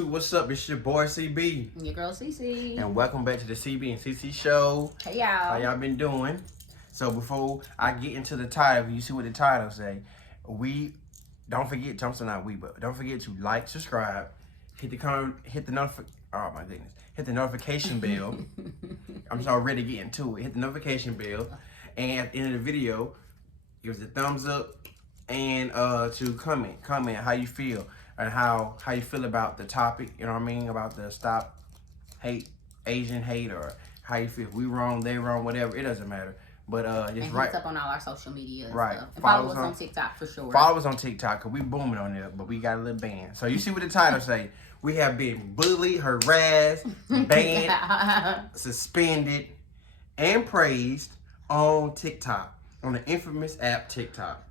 YouTube, what's up? It's your boy CB. Your girl CC. And welcome back to the CB and CC show. Hey y'all. How y'all been doing? So before I get into the title, you see what the title say. Don't forget to like, subscribe, hit the notification bell. I'm already getting to it. Hit the notification bell. And at the end of the video, give us a thumbs up and to comment how you feel and how you feel about the topic, you know what I mean, about the stop Asian hate, or how you feel. We wrong, they wrong, whatever, it doesn't matter. But just and hit us up on all our social media and right. stuff. And follow us on TikTok for sure. Follow us on TikTok, because we booming on there, but we got a little band. So you see what the title say. We have been bullied, harassed, banned, suspended, and praised on TikTok, on the infamous app TikTok.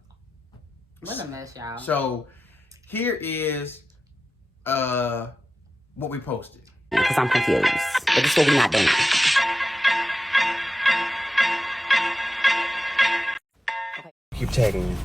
What a mess, y'all. So here is what we posted. Because I'm confused. But this is what we're not doing. Keep tagging me.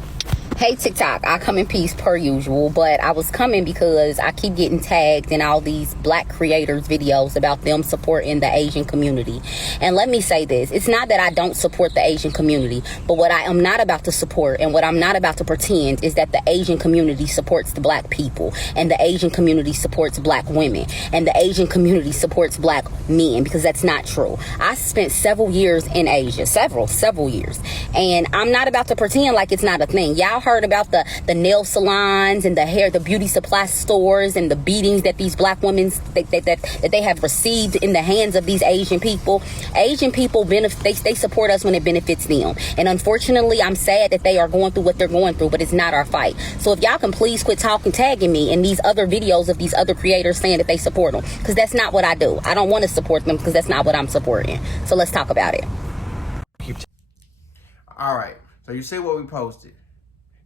Hey TikTok, I come in peace per usual, but I was coming because I keep getting tagged in all these black creators videos about them supporting the Asian community. And let me say this, it's not that I don't support the Asian community, but what I am not about to support and what I'm not about to pretend is that the Asian community supports the black people, and the Asian community supports black women, and the Asian community supports black men, because that's not true. I spent several years in Asia, several years, and I'm not about to pretend like it's not a thing. Y'all heard about the nail salons and the beauty supply stores and the beatings that these black women that they have received in the hands of these Asian people. Asian people they support us when it benefits them, and unfortunately I'm sad that they are going through what they're going through, but it's not our fight. So if y'all can please quit tagging me in these other videos of these other creators saying that they support them, because that's not what I do. I don't want to support them because that's not what I'm supporting. So let's talk about it. All right, so you see what we posted.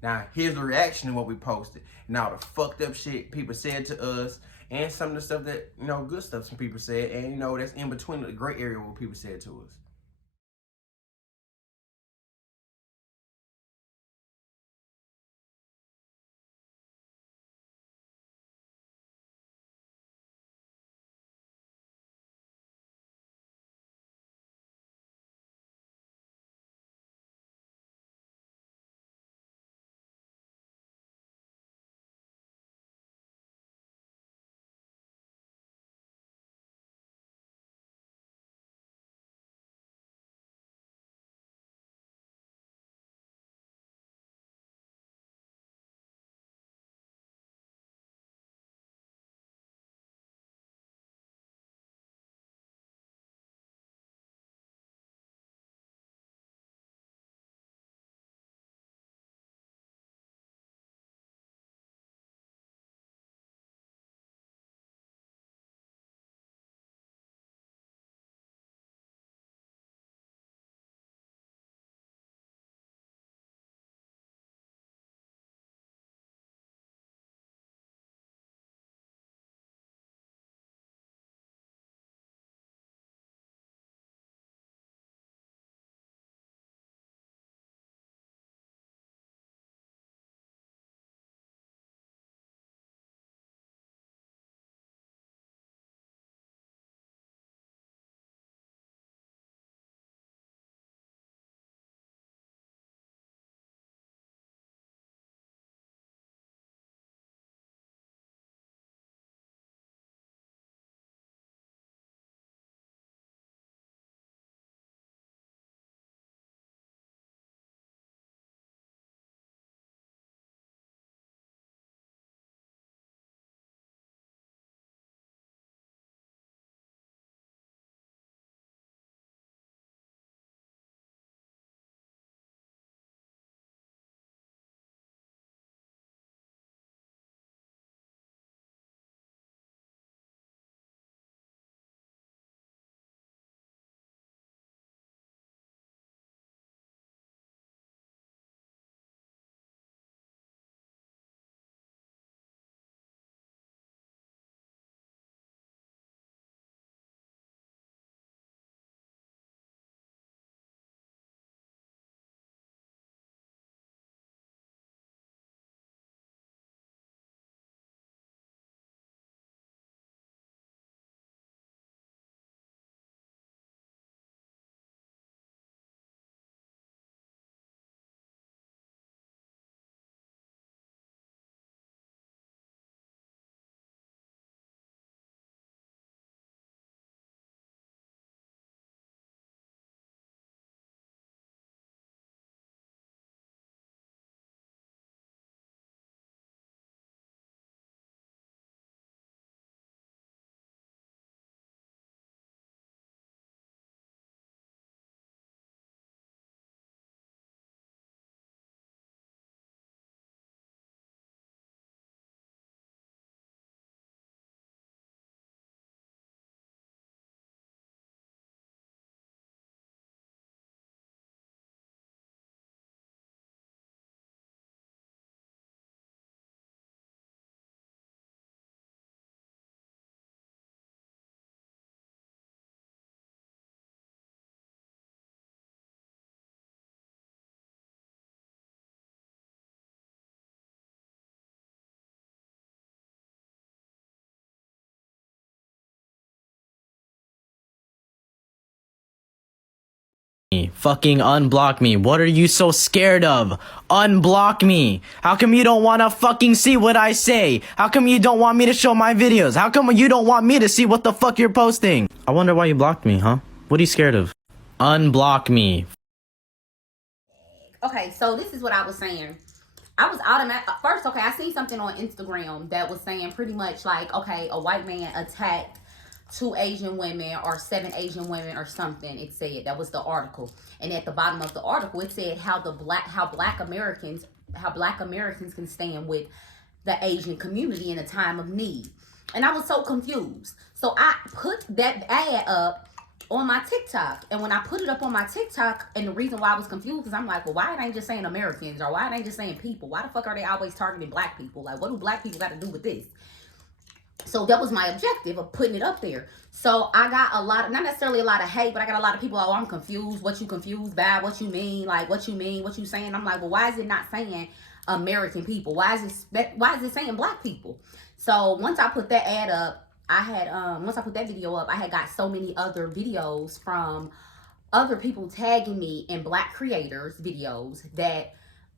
Now, here's the reaction to what we posted. Now, the fucked up shit people said to us, and some of the stuff that, good stuff some people said, and, that's in between the gray area what people said to us. Fucking unblock me. What are you so scared of? Unblock me. How come you don't want to fucking see what I say? How come you don't want me to show my videos? How come you don't want me to see what the fuck you're posting? I wonder why you blocked me, huh? What are you scared of? Unblock me. Okay, so this is what I was saying. I was automatic first. Okay, I seen something on Instagram that was saying pretty much like, okay, a white man attacked 2 Asian women or 7 Asian women or something. It said that was the article, and at the bottom of the article, it said how black Americans can stand with the Asian community in a time of need, and I was so confused. So I put that ad up on my TikTok, and when I put it up on my TikTok, and the reason why I was confused is I'm like, well, why it ain't just saying Americans, or why it ain't just saying people? Why the fuck are they always targeting black people? Like, what do black people got to do with this? So that was my objective of putting it up there. So I got a lot of, not necessarily a lot of hate, but I got a lot of people, oh, I'm confused. What you confused by? What you mean? Like, what you mean? What you saying? I'm like, well, why is it not saying American people? Why is it saying black people? So once I put that ad up, once I put that video up, I had got so many other videos from other people tagging me in black creators videos that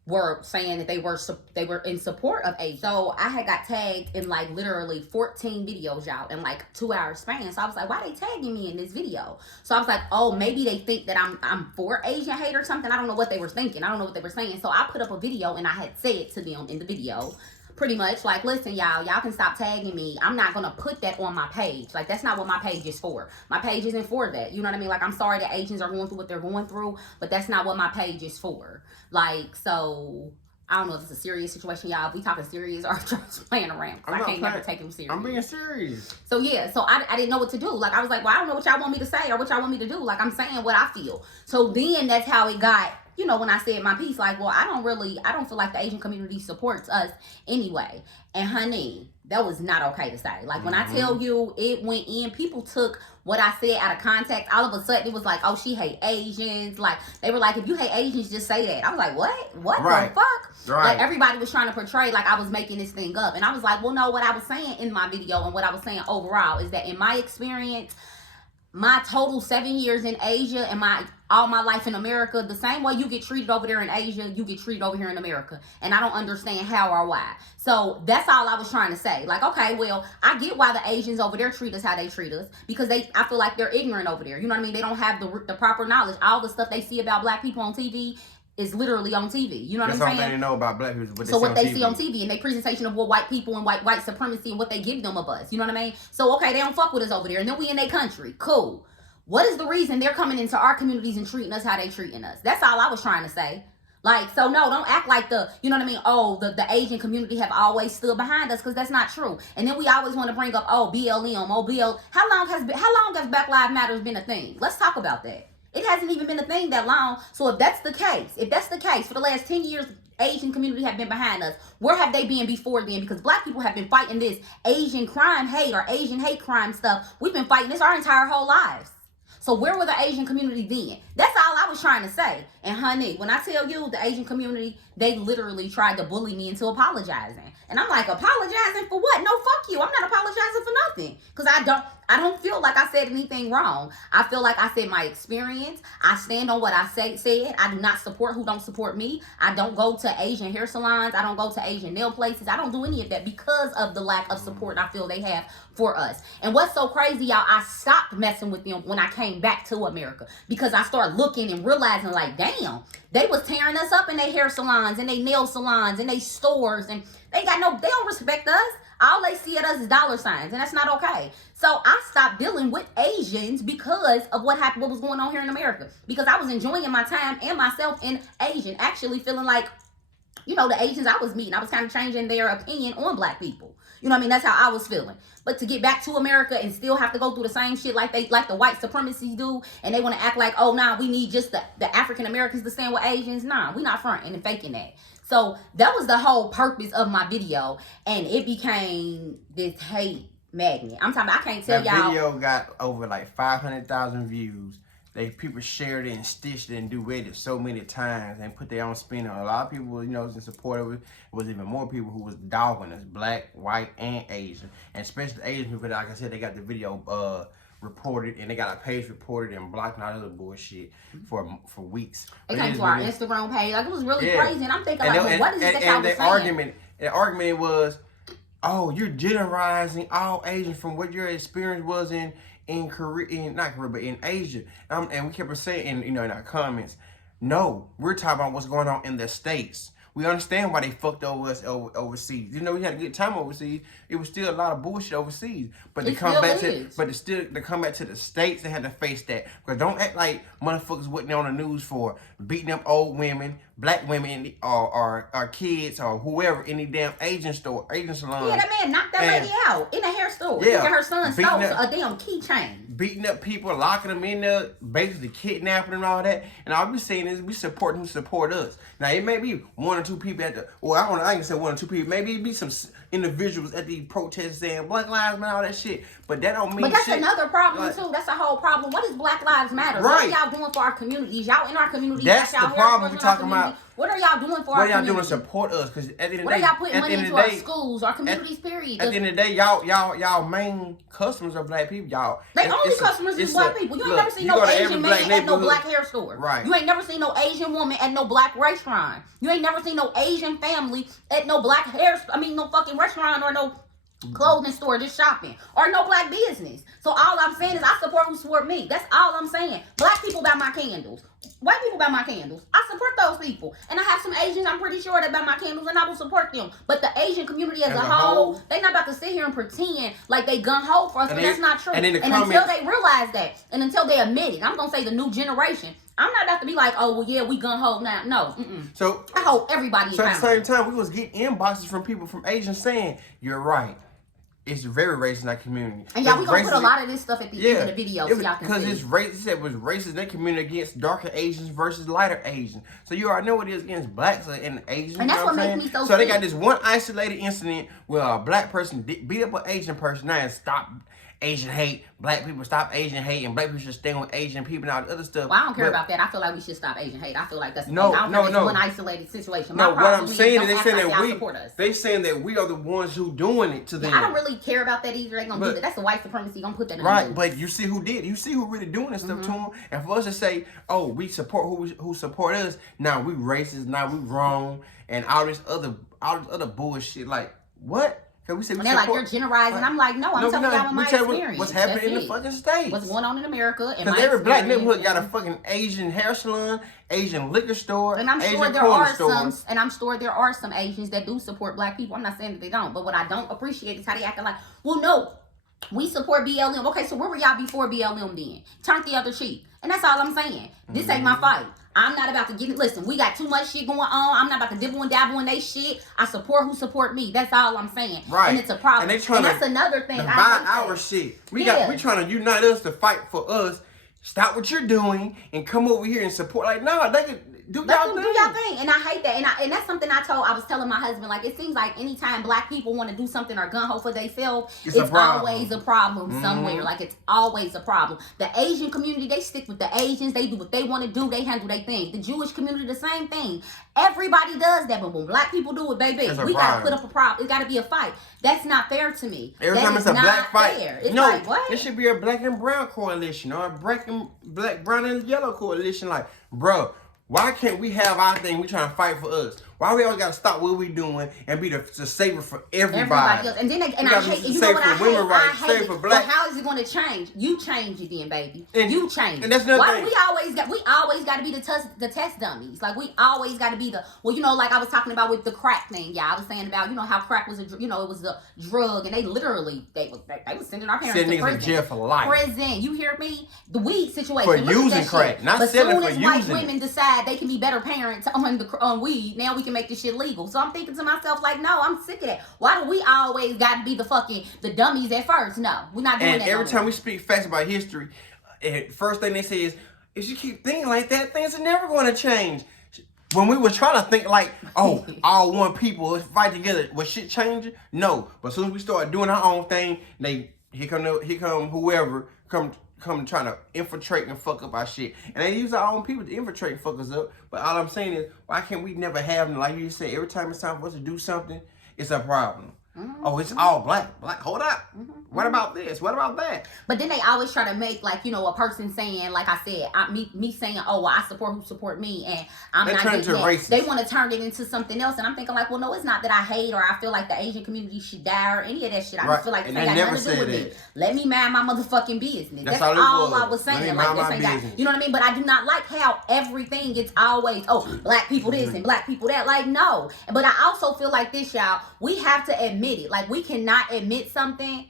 were saying that they were in support of Asia. So I had got tagged in like literally 14 videos, y'all, in like 2 hours span. So I was like, why they tagging me in this video? So I was like, oh, maybe they think that I'm for Asian hate or something. I don't know what they were thinking. I don't know what they were saying. So I put up a video and I had said to them in the video, pretty much like, listen, y'all can stop tagging me. I'm not gonna put that on my page. Like, that's not what my page is for. My page isn't for that. You know what I mean? Like, I'm sorry that Asians are going through what they're going through, but that's not what my page is for. Like, so I don't know if it's a serious situation, y'all. If we talking serious or just playing around, I can't never take them serious. I'm being serious. So yeah, so I didn't know what to do. Like, I was like, well, I don't know what y'all want me to say or what y'all want me to do. Like, I'm saying what I feel. So then that's how it got, you know, when I said my piece, like, well, I don't feel like the Asian community supports us anyway. And honey, that was not okay to say. Like, when I tell you it went in, people took what I said out of context. All of a sudden, it was like, oh, she hate Asians. Like, they were like, if you hate Asians, just say that. I was like, what? What the fuck? Right. Like, everybody was trying to portray like I was making this thing up. And I was like, well, no, what I was saying in my video and what I was saying overall is that in my experience, my total 7 years in Asia and all my life in America, the same way you get treated over there in Asia, you get treated over here in America. And I don't understand how or why. So that's all I was trying to say. Like, okay, well, I get why the Asians over there treat us how they treat us, because I feel like they're ignorant over there. You know what I mean? They don't have the proper knowledge. All the stuff they see about black people on TV is literally on TV. You know what I'm saying? That's all they know about black people. What they see on TV and their presentation of what white people and white supremacy and what they give them of us. You know what I mean? So, okay, they don't fuck with us over there. And then we in their country. Cool. What is the reason they're coming into our communities and treating us how they treating us? That's all I was trying to say. Like, so no, don't act like you know what I mean? Oh, the Asian community have always stood behind us, because that's not true. And then we always want to bring up, oh, BLM, oh, BL. How long has Black Lives Matter been a thing? Let's talk about that. It hasn't even been a thing that long. So if that's the case, for the last 10 years, Asian community have been behind us. Where have they been before then? Because black people have been fighting this Asian crime hate or Asian hate crime stuff. We've been fighting this our entire whole lives. So where were the Asian community then? That's all I was trying to say. And honey, when I tell you the Asian community, they literally tried to bully me into apologizing. And I'm like, apologizing for what? No, fuck you. I'm not apologizing for nothing. Because I don't feel like I said anything wrong. I feel like I said my experience. I stand on what I said. I do not support who don't support me. I don't go to Asian hair salons. I don't go to Asian nail places. I don't do any of that because of the lack of support I feel they have for us. And what's so crazy, y'all, I stopped messing with them when I came back to America, because I started looking and realizing, like, damn, they was tearing us up in their hair salons and their nail salons and their stores, and they don't respect us. All they see at us is dollar signs, and that's not okay. So I stopped dealing with Asians because of what was going on here in America, because I was enjoying my time and myself in Asian, actually feeling like, you know, the Asians I was meeting, I was kind of changing their opinion on black people. You know what I mean? That's how I was feeling. But to get back to America and still have to go through the same shit like the white supremacists do, and they want to act like, oh, nah, we need just the African Americans to stand with Asians. Nah, we not fronting and faking that. So that was the whole purpose of my video, and it became this hate magnet. I'm talking about, I can't tell y'all. That video got over like 500,000 views. People shared it and stitched it and duetted it so many times and put their own spin on it. A lot of people, you know, was in support of it. It was even more people who was dogging us, black, white, and Asian. And especially Asian people, like I said, they got the video reported, and they got a page reported and blocked and all that other bullshit for weeks. They But came it to is our what it is. Instagram page. Like, it was really Yeah. crazy. And I'm thinking, And like, they- well, what is it that y'all and was saying? the argument was, oh, you're generalizing all Asians from what your experience was in Korea, not Korea, but in Asia. And we kept saying, in our comments, no, we're talking about what's going on in the States. We understand why they fucked over us overseas. You know, we had a good time overseas. It was still a lot of bullshit overseas. But to It come still back is. to come back to the States, they had to face that. Because don't act like motherfuckers wasn't on the news for beating up old women, black women, or kids, or whoever in the damn Asian salon. Yeah, that man knocked that And- lady out in a hair store. Yeah. Thinking her son Beating stole up- a damn keychain. Beating up people, locking them in there, basically kidnapping and all that. And all we saying is we support who support us. Now it may be one or two people at the, well, I can say one or two people. Maybe it be some individuals at the protests saying Black Lives Matter, all that shit. But that don't mean But that's shit. another problem Like, too. That's a whole problem. What is Black Lives Matter? Right. What are y'all doing for our communities? Y'all in our communities. That's got y'all the hair problem stores we in our talking about. community. What are y'all doing for What our y'all doing to communities? support us? Because at the end of the What are day, y'all putting at money the end into of our the day, schools, our communities, period? at the end of the day, y'all main customers are black people. Y'all, They it's- only it's a- customers is it's black a- people. You ain't look, never seen you no go to Asian every man black at no neighborhood- black hair store. Right. You ain't never seen no Asian woman at no black restaurant. You ain't never seen no Asian family at no black no fucking restaurant or no clothing store just shopping or no black business. So all I'm saying is I support who support me. That's all I'm saying. Black people buy my candles. White people buy my candles. I support those people. And I have some Asians, I'm pretty sure, that buy my candles, and I will support them. But the Asian community as a whole, they not about to sit here and pretend like they gun-ho for us, And because they- that's not true. and in the until comments- they realize that, and until they admit it, I'm going to say the new generation, I'm not about to be like, oh, well, yeah, we gun-ho now. No. So I hold everybody So at the accountable. same time, we was getting inboxes from people from Asians saying, "You're right. It's very racist in that community." And y'all, we It's gonna put a racist- lot of this stuff at the end of the video so y'all can because see. it's racist. It was racist in that community against darker Asians versus lighter Asians. So you already know what it is against blacks and Asians. And that's you know what I'm makes saying? me so So they sick. got this one isolated incident where a black person beat up an Asian person. Now and stop Asian hate. Black people stop Asian hate, and black people should stay with Asian people and all the other stuff. Well, I don't care But- about that. I feel like we should stop Asian hate. I feel like that's No, I don't no, think no. it's one isolated situation. No, My what problem I'm is saying don't is they act saying like that y'all we support us. they saying that we are the ones who doing it to them. I don't really care about that either. They gonna do But- that. That's the white supremacy. Gonna put that in Right, the news. but you see who did. You see who really doing this stuff to them. And for us to say, "Oh, we support who support us," now we racist, now we wrong, and all this other bullshit. Like what? Cause we say we And they're like, support. you're generalizing. I'm like, no, I'm telling y'all my experience. What's happening in the That's it. fucking States. What's going on in America? And Because my every black experience, neighborhood got a and- fucking Asian hair salon, Asian liquor store, And I'm Asian sure there corner are stores. some, and I'm sure there are some Asians that do support black people. I'm not saying that they don't, but what I don't appreciate is how they acting like, well, no, we support BLM. Okay, so where were y'all before BLM then? Turn the other cheek. And that's all I'm saying. This ain't my fight. I'm not about to get it. Listen, we got too much shit going on. I'm not about to dibble and dabble in they shit. I support who support me. That's all I'm saying. Right. And it's a problem. And they trying that's to another thing. divide I hate our that. shit. We Yeah. trying to unite us to fight for us. Stop what you're doing and come over here and support. Like, no, they can do Let y'all them thing. do y'all thing. And I hate that. And that's something I was telling my husband, like, it seems like anytime black people want to do something or gun ho for themselves, It's a problem. always a problem somewhere. Like, it's always a problem. The Asian community, they stick with the Asians. They do what they want to do. They handle their thing. The Jewish community, the same thing. Everybody does that. But when black people do it, baby, It's a we got to problem. put up a problem. It's got to be a fight. That's not fair to me. Every That time is it's a not black fight, fair. It's no, like, what? it should be a black and brown coalition or a black, brown, and yellow coalition. Like, bro, why can't we have our thing? We trying to fight for us. Why we always got to stop what we doing and be the saver for everybody? Else. And then and We I gotta hate, be you know safe what for I hate? women rights, I hate safe it. for black- But how is it going to change? You change it then, baby. And- you change. and that's another Why thing. do we always got to be the test dummies? Like, we always got to be the, well, you know, like I was talking about with the crack thing. Yeah, I was saying about, you know, how crack was it was a drug, and they literally, they was sending our parents Send to niggas prison. in jail for life. Prison. You hear me? The weed situation. For Look at using that crack, shit. not but selling soon for as white using it. women decide they can be better parents on weed, now we can make this shit legal. So I'm thinking to myself, like, no, I'm sick of that. Why do we always got to be the dummies at first? No, we're not doing And that. every no time more. we speak facts about history, first thing they say is, if you keep thinking like that, things are never going to change. When we were trying to think like, oh, all one people, let's fight together, was shit changing? No. But as soon as we start doing our own thing, here come whoever come trying to infiltrate and fuck up our shit. And they use our own people to infiltrate and fuck us up. But all I'm saying is, why can't we never have them? Like you said, every time it's time for us to do something, it's a problem. Oh, it's all black. Hold up. What about this? What about that? But then they always try to make, like, you know, a person saying, like I said, me saying, oh, well, I support who support me, and I'm They not turn getting into that. racist. They want to turn it into something else, and I'm thinking, like, well, no, it's not that I hate or I feel like the Asian community should die or any of that shit. I Right. just feel like And it they ain't got never nothing to do with said me. that. Let me mind my motherfucking business. That's That's all it all I was. was saying. Let me Like, mind this my ain't got, business. you know what I mean? But I do not like how everything gets always, oh, black people this and black people that. Like, no. But I also feel like this, y'all. We have to admit it. Like, we cannot admit something.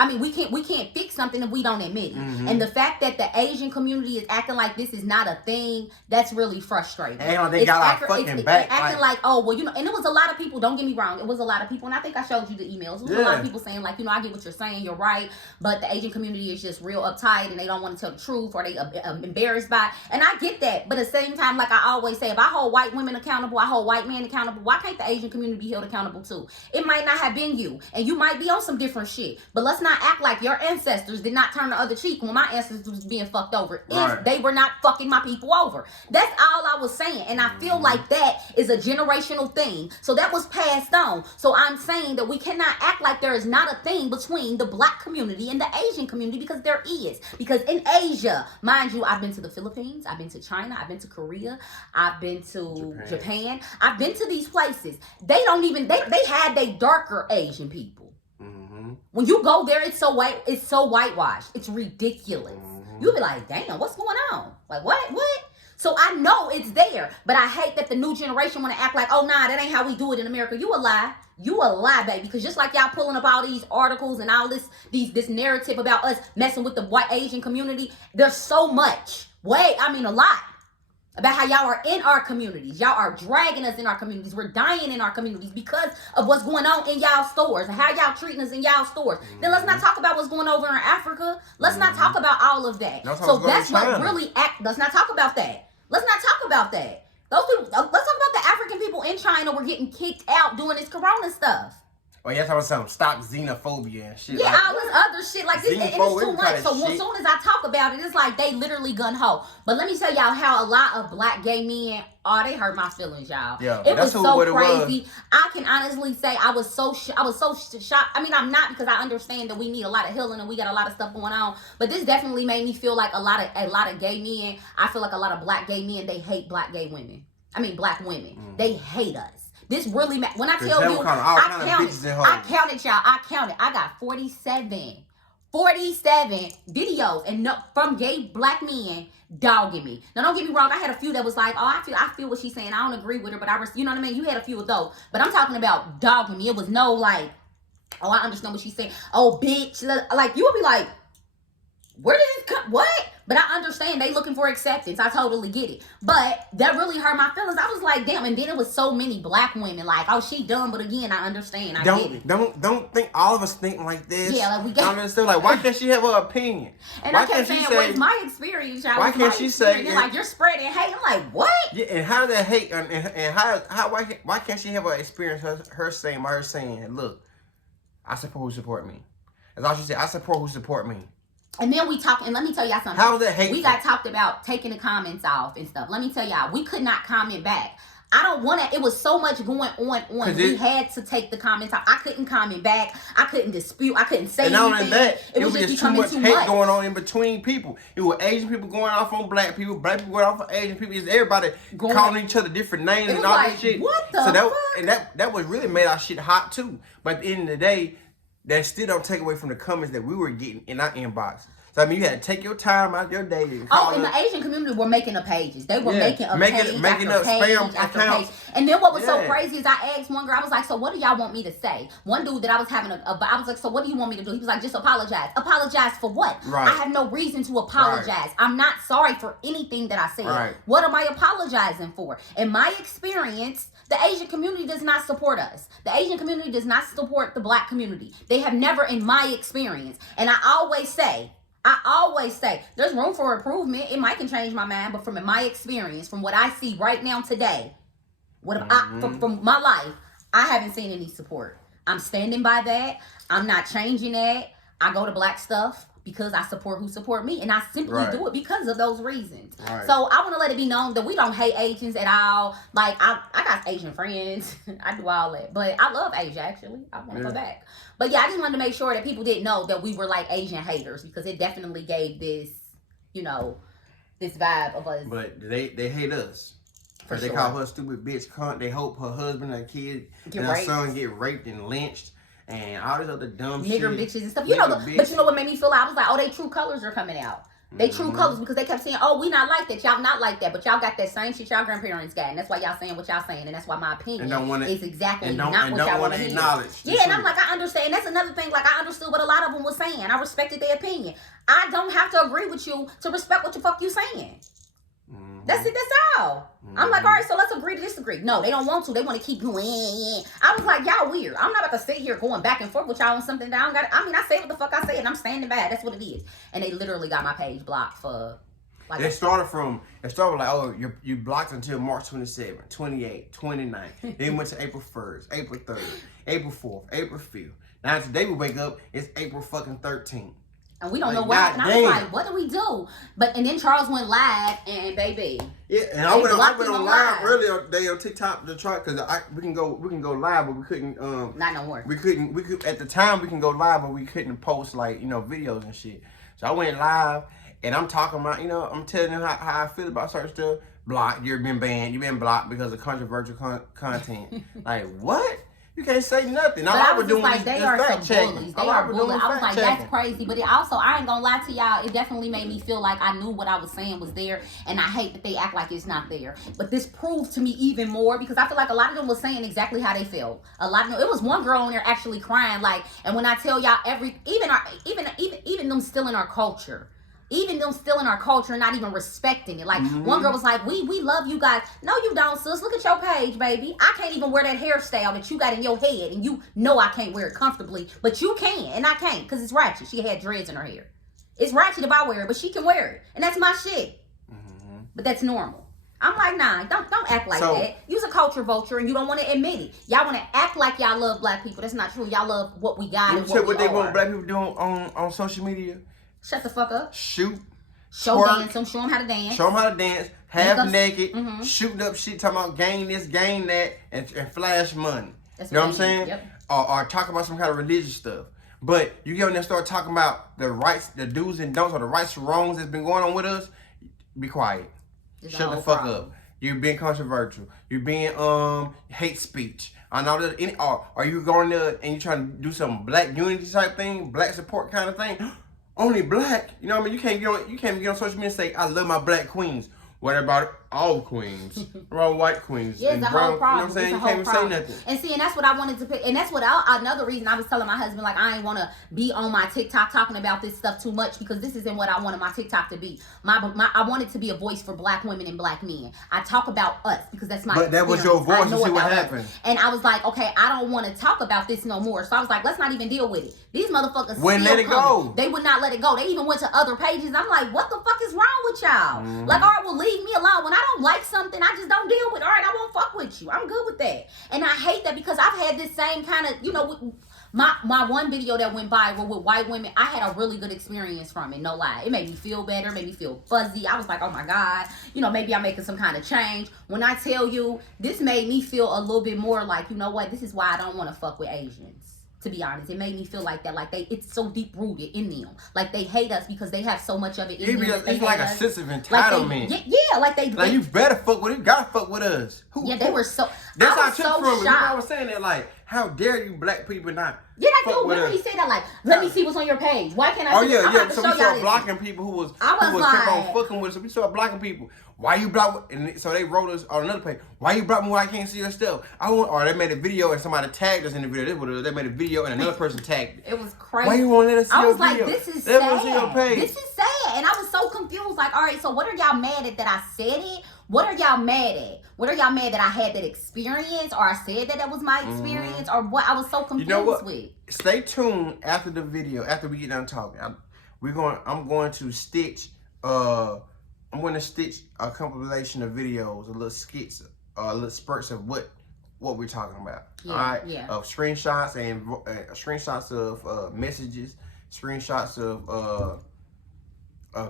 I mean, we can't fix something if we don't admit it. And the fact that the Asian community is acting like this is not a thing, that's really frustrating. Hell, they got our fucking back. Acting like, oh, well, you know, and it was a lot of people, don't get me wrong, it was a lot of people, and I think I showed you the emails. It was a lot of people saying, like, you know, I get what you're saying, you're right, but the Asian community is just real uptight, and they don't want to tell the truth, or they embarrassed by it. And I get that, but at the same time, like I always say, if I hold white women accountable, I hold white men accountable, why can't the Asian community be held accountable too? It might not have been you, and you might be on some different shit, but let's not act like your ancestors did not turn the other cheek when my ancestors was being fucked over if they were not fucking my people over. That's all I was saying, and I feel like that is a generational thing, so that was passed on. So I'm saying that we cannot act like there is not a thing between the black community and the Asian community, because there is. Because in Asia, mind you, I've been to the Philippines, I've been to China, I've been to Korea, I've been to Japan. I've been to these places. They don't even, they had they darker Asian people. When you go there, it's so whitewashed. It's ridiculous. You'll be like, damn, what's going on? Like, what? So I know it's there, but I hate that the new generation want to act like, oh, nah, that ain't how we do it in America. You a lie. You a lie, baby. Because just like y'all pulling up all these articles and all this narrative about us messing with the white Asian community, there's so much. A lot. About how y'all are in our communities. Y'all are dragging us in our communities. We're dying in our communities because of what's going on in y'all stores and how y'all treating us in y'all stores. Then let's not talk about what's going over in Africa. Let's not talk about all of that. So that's what really let's not talk about that. Let's not talk about that. Those people, let's talk about the African people in China were getting kicked out doing this corona stuff. Oh, yeah, talking about stop xenophobia and shit. Yeah, like all this other shit like this, and it's too much. So as soon as I talk about it, it's like they literally gun ho. But let me tell y'all how a lot of black gay men, they hurt my feelings, y'all. Yeah, it was so crazy. I can honestly say I was so shocked. I mean, I'm not, because I understand that we need a lot of healing and we got a lot of stuff going on. But this definitely made me feel like a lot of gay men. I feel like a lot of black gay men, they hate black gay women. I mean, black women. They hate us. This really, when I tell you, I counted, y'all. I got 47 videos and from gay black men dogging me. Now, don't get me wrong. I had a few that was like, oh, I feel what she's saying. I don't agree with her, but you know what I mean? You had a few of those. But I'm talking about dogging me. It was no like, oh, I understand what she's saying. Oh, bitch. Like, you would be like, where did this come? What? But I understand they looking for acceptance. I totally get it. But that really hurt my feelings. I was like, damn. And then it was so many black women like, oh, she dumb. But again, I understand. I get it. Don't think all of us think like this. Yeah, like we got. I'm still like, why can't she have her opinion? And I kept saying, well, it's my experience, y'all. Why can't she say? They're like, you're spreading hate. I'm like, what? Yeah, and how did that hate? And why can't she have her experience? Her saying, look, I support who support me. That's all she said. I support who support me. And then we talk, and let me tell y'all something. How was that hateful? We got talked about taking the comments off and stuff. Let me tell y'all, we could not comment back. I don't want to, it was so much going on. We had to take the comments off. I couldn't comment back. I couldn't dispute. I couldn't say anything. And not only that, it was just too much hate going on in between people. It was Asian people going off on black people going off on Asian people. It's everybody calling each other different names and all that shit. What the fuck? That was really made our shit hot too. But at the end of the day, that still don't take away from the comments that we were getting in our inboxes. So I mean, you had to take your time out your day. And the Asian community were making the pages. They were making a page after page. And then what was so crazy is I asked one girl, I was like, so what do y'all want me to say? One dude that I was having I was like, so what do you want me to do? He was like, just apologize. Apologize for what? Right. I have no reason to apologize. Right. I'm not sorry for anything that I said. Right. What am I apologizing for? In my experience, the Asian community does not support us. The Asian community does not support the black community. They have never, in my experience. And I always say, there's room for improvement. It might can change my mind, but from my experience, from what I see right now today, from my life, I haven't seen any support. I'm standing by that. I'm not changing that. I go to black stuff because I support who support me, and I simply Right. do it because of those reasons. Right. So I want to let it be known that we don't hate Asians at all. Like I got Asian friends, I do all that, but I love Asia actually. I want to go back, but yeah, I just wanted to make sure that people didn't know that we were like Asian haters, because it definitely gave this, you know, this vibe of us. But they hate us. For They sure. call her stupid bitch cunt. They hope her husband and kid Get and her raped. son get raped and lynched and all this other dumb Nigger shit. bitches and stuff. You know, Nigger but you know what made me feel like, I was like, oh, they true colors are coming out. They true Mhm. colors, because they kept saying, oh, we not like that. Y'all not like that. But y'all got that same shit y'all grandparents got. And that's why y'all saying what y'all saying. And that's why my opinion And don't wanna- is exactly and don't- not and what don't y'all want wanna to hear. acknowledge the Yeah, and I'm truth. like, I understand. That's another thing. Like, I understood what a lot of them was saying. I respected their opinion. I don't have to agree with you to respect what the fuck you saying. Mhm. That's it. That's all. I'm like, all right, so let's agree to disagree. No, they don't want to. They want to keep going. I was like, y'all weird. I'm not about to sit here going back and forth with y'all on something that I don't got. I mean, I say what the fuck I say, and I'm standing by it. That's what it is. And they literally got my page blocked for like. It started like, oh, you blocked until March 27th, 28th, 29th. Then went to April 1st, April 3rd, April 4th, April 5th. Now today we wake up, it's April fucking 13th. And we don't Like, know what happened. I was goddamn. like, what do we do? And then Charles went live, and baby, Yeah, and I They went blocked him on on live live. earlier today on TikTok to try, because we can go live, but we couldn't not no more. we could at the time we can go live, but we couldn't post like, you know, videos and shit. So I went live and I'm talking about, you know, I'm telling them how I feel about certain stuff. Blocked, you've been banned, you've been blocked because of controversial content. Like what? You can't say nothing. But All I I was was just doing like, is they are some fact-checking. bullies. They All I are was doing bullies. I was like, that's fact-checking. crazy. But it also, I ain't gonna lie to y'all, it definitely made me feel like I knew what I was saying was there. And I hate that they act like it's not there. But this proved to me even more, because I feel like a lot of them was saying exactly how they felt. A lot of them, it was one girl on there actually crying, like, and when I tell y'all even them still in our culture. Even them still in our culture and not even respecting it. Like, one girl was like, we love you guys. No, you don't, sis. Look at your page, baby. I can't even wear that hairstyle that you got in your head. And you know I can't wear it comfortably. But you can, and I can't, because it's ratchet. She had dreads in her hair. It's ratchet if I wear it, but she can wear it. And that's my shit. But that's normal. I'm like, nah, don't act like So- that. You's a culture vulture and you don't want to admit it. Y'all want to act like y'all love black people. That's not true. Y'all love what we got You and said what what we they want are. black people doing on social media? Shut the fuck up. Shoot, Show twerk, dance them. Show them how to dance. show them how to dance, half Make us- naked, Mhm. shooting up shit, talking about gain this, gain that, and flash money. That's You know what I'm what they saying? need, yep. Or talk about some kind of religious stuff. But you get on there and start talking about the rights, the do's and don'ts, or the rights and wrongs that's been going on with us. Be quiet. It's a Shut the whole fuck problem. up. You're being controversial. You're being hate speech. I know that. Are you going there and you trying to do some black unity type thing, black support kind of thing? Only black. You know what I mean? You can't get on social media and say I love my black queens. What about all queens? What about white queens? Yeah, and it's a brown- whole problem. You know what I'm saying? It's a You whole can't even problem. say nothing. And see, and that's what I wanted to pick. And that's what another reason I was telling my husband, like, I ain't want to be on my TikTok talking about this stuff too much, because this isn't what I wanted my TikTok to be. I wanted to be a voice for black women and black men. I talk about us because that's my But that was your experience. I voice. know You see what about us. happened. And I was like, okay, I don't want to talk about this no more. So I was like, let's not even deal with it. These motherfuckers Wouldn't still let it coming. go. They would not let it go. They even went to other pages. I'm like, what the fuck is wrong with y'all? Mm-hmm. Like, all right, well, leave me alone. When I don't like something, I just don't deal with it. All right, I won't fuck with you. I'm good with that. And I hate that, because I've had this same kind of, you know, with my one video that went viral with white women, I had a really good experience from it, no lie. It made me feel better, made me feel fuzzy. I was like, oh my God, you know, maybe I'm making some kind of change. When I tell you, this made me feel a little bit more like, you know what, this is why I don't want to fuck with Asians. To be honest, it made me feel like that, like it's so deep rooted in them, like they hate us because they have so much of it in them. that they It's like hate a us. sense of Like entitlement. like they Like you better fuck with it. You gotta fuck with us. yeah, they were so. That's I how I was took so from it. Remember I shocked. was saying that, like, how dare you black people not Yeah, like, fuck dude, with remember he us? said that, like, let me see what's on your page. Why can't I Oh see yeah, I'm yeah. about to So show we y'all started this. blocking people who was I was kept on like- fucking with us. So we started blocking people. Why you block? And so they wrote us on another page. Why you block me when I can't see your stuff? Or they made a video and somebody tagged us in the video. This was they made a video and another person tagged it. It was crazy. Why you won't let us see I your was like, video? this is Let us see your sad. page. This is sad. And I was so confused. Like, all right, so what are y'all mad at that I said it? What are y'all mad at? What are y'all mad that I had that experience, or I said that was my experience, or what? I was so confused You know what? with. Stay tuned after the video. After we get done talking, I'm going to stitch. I'm going to stitch a compilation of videos, a little skits, little spurts of what we're talking about. Yeah, all right, yeah. of screenshots and screenshots of messages screenshots of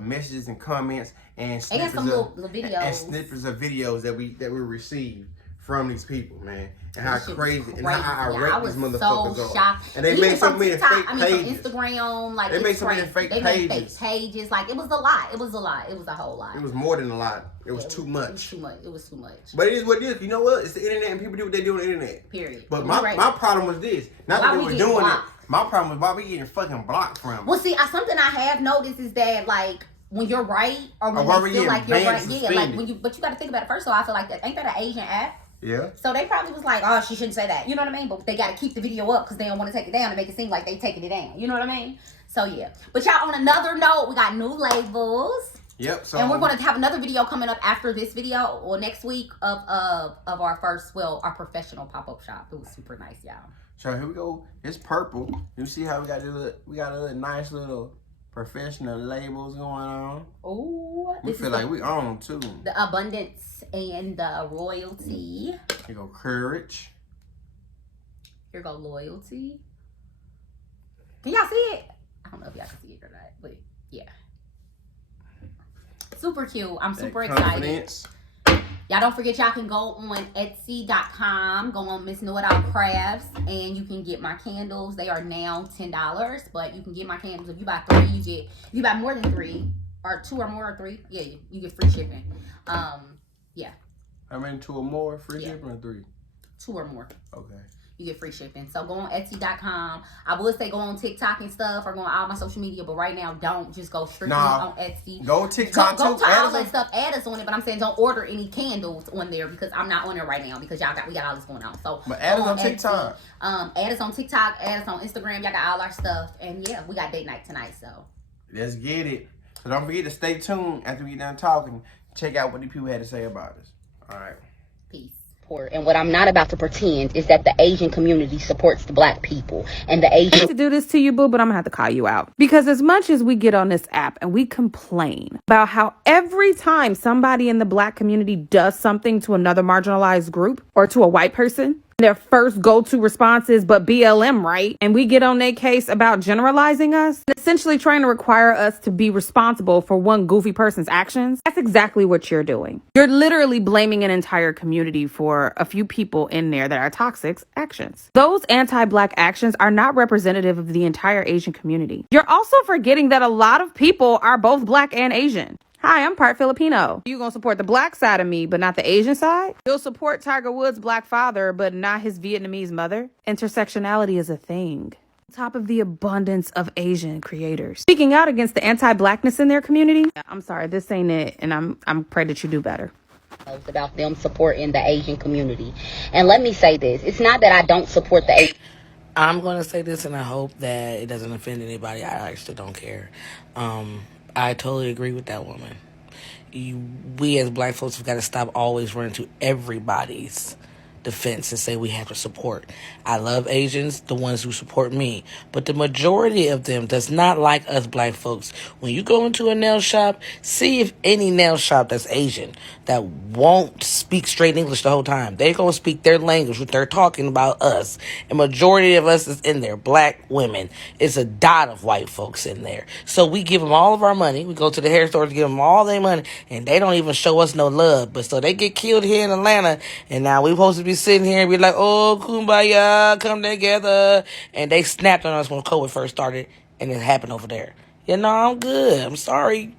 messages and comments and snippets some of little videos. and snippets of videos that we received from these people, man, and how crazy and how irate these motherfuckers are. Shocked. And they even made so from many TikTok, fake pages. From Instagram, like they made so many fake pages. Made fake pages. Like it was a lot. It was a lot. It was a whole lot. It was more than a lot. It was too much. It was too much. It was too much. But it is what it is. You know what? It's the internet, and people do what they do on the internet. Period. But my problem was this. Not that they were doing it. My problem was why we getting fucking blocked from. Well, see, something I have noticed is that like when you're right or when they feel like you're right, yeah, like when you. But you got to think about it first. So I feel like that ain't that an Asian app? Yeah. So they probably was like, oh, she shouldn't say that. You know what I mean? But they got to keep the video up because they don't want to take it down and make it seem like they taking it down. You know what I mean? So yeah. But y'all, on another note, we got new labels. Yep. So and we're going to have another video coming up after this video or next week of our first, our professional pop-up shop. It was super nice, y'all. So here we go. It's purple. You see how we got a nice little professional labels going on. Oh, we feel like we own too. The abundance and the royalty. Here go courage. Here go loyalty. Can y'all see it? I don't know if y'all can see it or not, but yeah. Super cute. I'm super excited. Y'all don't forget y'all can go on Etsy.com, go on Miss Know It All Crafts, and you can get my candles. They are now $10, but you can get my candles. If you buy 3, if you buy more than 3, or 2 or more or 3, yeah, you get free shipping. Yeah. I mean 2 or more, free shipping or 3? 2 or more. Okay. You get free shipping. So go on Etsy.com. I would say go on TikTok and stuff or go on all my social media, but right now don't just go strictly on Etsy. Go on TikTok go to all that stuff. Add us on it, but I'm saying don't order any candles on there because I'm not on there right now because we got all this going on. So but add us on TikTok. Add us on TikTok, add us on Instagram. Y'all got all our stuff. And yeah, we got date night tonight, so let's get it. So don't forget to stay tuned after we get done talking. Check out what the people had to say about us. All right. Peace. And what I'm not about to pretend is that the Asian community supports the black people and the Asian. To do this to you, boo, but I'm gonna have to call you out because as much as we get on this app and we complain about how every time somebody in the black community does something to another marginalized group or to a white person, their first go-to response is, but BLM, right? And we get on their case about generalizing us, essentially trying to require us to be responsible for one goofy person's actions. That's exactly what you're doing. You're literally blaming an entire community for a few people in there that are toxic actions. Those anti-black actions are not representative of the entire Asian community. You're also forgetting that a lot of people are both black and Asian. Hi, I'm part Filipino. You're going to support the black side of me, but not the Asian side? You'll support Tiger Woods' black father, but not his Vietnamese mother? Intersectionality is a thing. On top of the abundance of Asian creators speaking out against the anti-blackness in their community. I'm sorry, this ain't it, and I'm pray that you do better. About them supporting the Asian community. And let me say this. It's not that I don't support the Asian. I'm going to say this, and I hope that it doesn't offend anybody. I actually don't care. I totally agree with that woman. We as black folks have got to stop always running to everybody's defense and say we have to support. I love Asians, the ones who support me, but the majority of them does not like us black folks. When you go into a nail shop, see if any nail shop that's Asian that won't speak straight English the whole time. They're going to speak their language, what they're talking about us. And majority of us is in there, black women. It's a dot of white folks in there. So we give them all of our money. We go to the hair stores to give them all their money, and they don't even show us no love. But so they get killed here in Atlanta, and now we supposed to be sitting here and be like, oh, kumbaya, come together. And they snapped on us when COVID first started, and it happened over there. I'm good. I'm sorry.